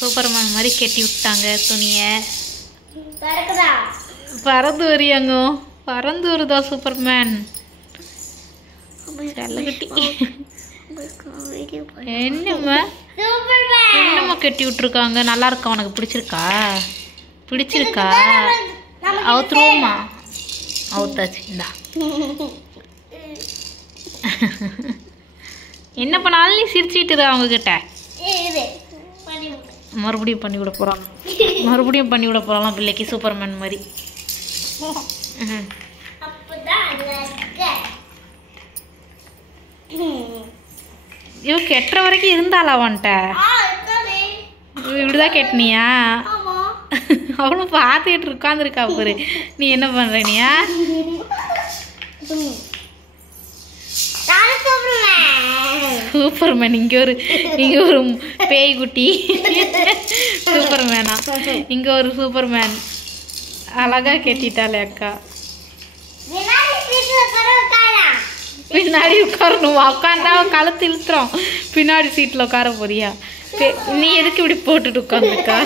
Superman மாதிரி கட்டி விட்டாங்க துணியை. பறந்து வரியாங்க, பறந்து வருதா சூப்பர்மேன். செல்லக்குட்டி என்னம்மா என்னம்மா கட்டி விட்டுருக்காங்க. நல்லா இருக்கா? உனக்கு பிடிச்சிருக்கா? பிடிச்சிருக்கா? அவுத்துருவோமா? அவுத்தாச்சு. இந்தா என்ன பண்ணாலும் நீ சிரிச்சுட்டு அவங்கக்கிட்ட. மறுபடியும் பண்ணி விட போகிறாங்க, மறுபடியும் பண்ணி விட போகிறாங்க பிள்ளைக்கு சூப்பர்மேன் மாதிரி. இவ கெட்டுற வரைக்கும் இருந்தாளா அவன்கிட்ட? இப்படிதான் கெட்டினியா? அவளும் பார்த்துக்கிட்டு உட்காந்துருக்கா பாரு. நீ என்ன பண்றனியா? சூப்பர்மேன் இங்க ஒரு பேய் குட்டி சூப்பர்மேனா? இங்க ஒரு சூப்பர்மேன் அழகா கெட்டிட்டாளே அக்கா. பின்னாடி உட்காரணுமா? உட்காந்தா கழுத்து இழுத்துறோம். பின்னாடி சீட்டில் உட்கார போறியா? நீ எதுக்கு இப்படி போட்டுட்டு உட்காந்துருக்கா?